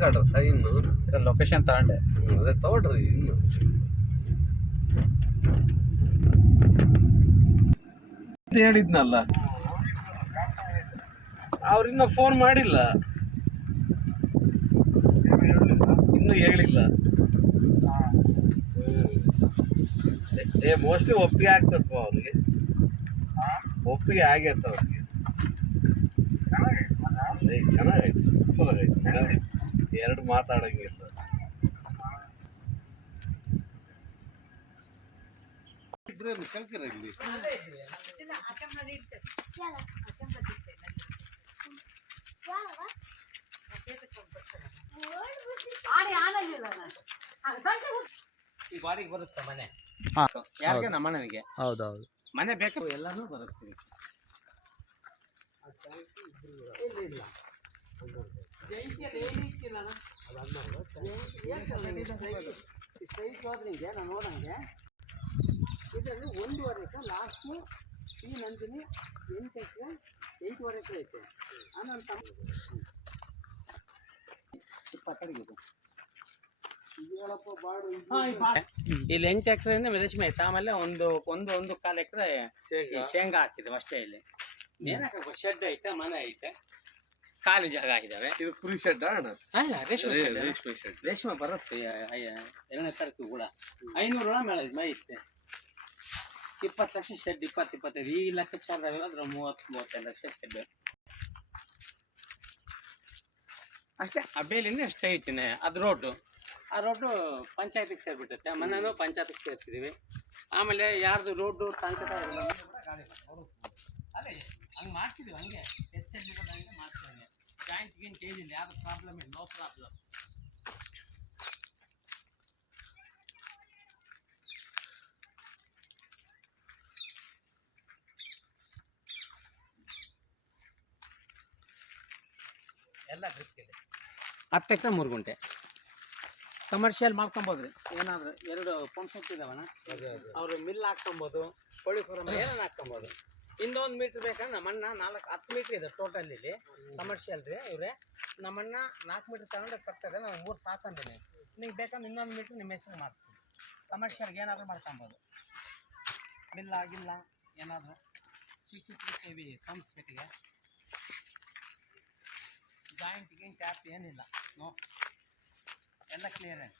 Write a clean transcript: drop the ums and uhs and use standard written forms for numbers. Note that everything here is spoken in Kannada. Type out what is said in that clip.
ತಗೊಂಡ್ರ ಸೈನು ಲೊಕೇಶನ್ ತಗೊಂಡೆ. ಅದೇ ತಗೊಳ್ರಿ ಇನ್ನು ಹೇಳಿದ್ನಲ್ಲ ಅವ್ರಿನ್ನ ಫೋನ್ ಮಾಡಿಲ್ಲ, ಇನ್ನೂ ಹೇಳಿಲ್ಲ. ಮೋಸ್ಟ್ಲಿ ಒಪ್ಪಿಗೆ ಆಗ್ತತ್ವ ಅವ್ರಿಗೆ, ಒಪ್ಪಿಗೆ ಆಗೈತ ಅವ್ರಿಗೆ. ಚೆನ್ನಾಗೈತೆ, ಸೂಪರ್ ಆಗೈತೆ, ಎರಡು ಮಾತಾಡಂಗಿಲ್ಲ. ಕಲ್ಕಿರಲ್ಲಿ ಈ ಬಾಡಿಗೆ ಬರುತ್ತೆ ಮನೆ, ಹಾಂ ಯಾರಿಗೆ ನಮ್ಮ ಮನೆಗೆ. ಹೌದೌದು, ಮನೆ ಬೇಕು, ಎಲ್ಲಾನು ಬರುತ್ತೆ. ಇಲ್ಲ ಸ್ಟ್ರೈಟ್ ಹೋದ್ರಿಂಗೆ ನಾನು ನೋಡಂಗೆ ಇದರಲ್ಲಿ 1.5 ಎಕರೆ ಲಾಸ್ಟು ಈ ನಂದಿನಿ 8 ಎಕರೆ 8.5 ಎಕರೆ ಐತೆ. ನನ್ನ ತಮ್ಮ 20 ಇಲ್ಲಿ 8 ಎಕರೆಯಿಂದ ರೇಷ್ಮೆ ಐತೆ. ಆಮೇಲೆ ಒಂದು ಕಾಲು ಎಕರೆ ಶೇಂಗಾ ಹಾಕಿದ್ದೇವೆ ಅಷ್ಟೇ. ಇಲ್ಲಿ ಏನಕ್ಕೆ ಶೆಡ್ ಐತೆ, ಮನೆ ಐತೆ, ಖಾಲಿ ಜಾಗ ಆಗಿದ್ದಾವೆ. ಇದು ಕುರಿ ಶೆಡ್ ಅಣ್ಣ? ಅಲ್ಲ, ರೇಷ್ಮೆ ಶೆಡ್. ಶೆಡ್ ರೇಷ್ಮೆ ಬರುತ್ತೆ 2ನೇ ತಾರೀಕು ಕೂಡ 500 ಮೇಳ ಮೈ ಐತೆ. 20 ಲಕ್ಷ ಶೆಡ್, 20-25 ಈ ಲೆಕ್ಕಾಚಾರ ಅದ್ರ 30-35 ಲಕ್ಷ ಶೆಡ್ ಅಷ್ಟೇ. ಆ ಬೇಲಿಂದ ಅಷ್ಟೇ ಐತಿನೇ. ಅದು ರೋಡು, ಆ ರೋಡು ಪಂಚಾಯತಿಗೆ ಸೇರಿಬಿಟ್ಟೈತೆ. ಮನೆಯೂ ಪಂಚಾಯತಿಗೆ ಸೇರಿಸಿದ್ದೀವಿ. ಆಮೇಲೆ ಯಾರ್ದು ರೋಡು ತಾಂಕತ ಅದೇ ಹಂಗೆ ಮಾಡ್ತಿದ್ದೀವಿ. ಹಂಗೆ ಹಂಗೆ ಮಾಡ್ತೀವಿ. ಜಾಯಿಂಟ್ ಗೇನ್ ಚೇಂಜ್ ಇಲ್ಲ, ಯಾವ್ದು ಪ್ರಾಬ್ಲಮ್ ಇಲ್ಲ, ನೋ ಪ್ರಾಬ್ಲಮ್. ಎಲ್ಲ ಗ್ರಿಪ್ಪಿದೆ. 10 ಎಕರೆ 3 ಗುಂಟೆ ಕಮರ್ಷಿಯಲ್ ಮಾಡ್ಕೊಬೋದು. ಏನಾದರೂ 2 ಪಂಪ್ ಸೆಟ್ ಇದಾವಣ್ಣ, ಅವರು ಮಿಲ್ ಹಾಕ್ಕೊಬೋದು, ಕೋಳಿ ಫಾರಮ್ ಏನೇನು ಹಾಕ್ಕೊಬೋದು. ಇನ್ನೊಂದು ಮೀಟ್ರ್ ಬೇಕಂದ್ರೆ ನಮ್ಮಣ್ಣ 10 ಮೀಟ್ರ್ ಇದೆ ಟೋಟಲ್ ಇಲ್ಲಿ ಕಮರ್ಷಿಯಲ್ ರೀ. ಇವರೇ ನಮ್ಮಣ್ಣ 4 ಮೀಟ್ರ್ ತಗೊಂಡು ಕಟ್ತಾರೆ. ನಾವು 3 ಸಾಕಂದಿನಿ. ನಿಮ್ಗೆ ಬೇಕಂದ್ರೆ ಇನ್ನೊಂದು ಮೀಟ್ರ್ ನಿಮ್ಮ ಹೆಸರು ಮಾಡ್ತೀನಿ. ಕಮರ್ಷಿಯಲ್ಗೆ ಏನಾದರೂ ಮಾಡ್ಕೊಬೋದು. ಮಿಲ್ ಆಗಿಲ್ಲ ಏನಾದರೂ ಸಿಕ್ಕಿರ್ತೀವಿ ಸಂಸ್ಥೆಗೆ. ಜಾಯಿಂಟ್ಗೆ ಟ್ಯಾಪ್ ಏನಿಲ್ಲ, ನೋ, ಎಲ್ಲ ಕ್ಲಿಯರ್ ಆಗಿ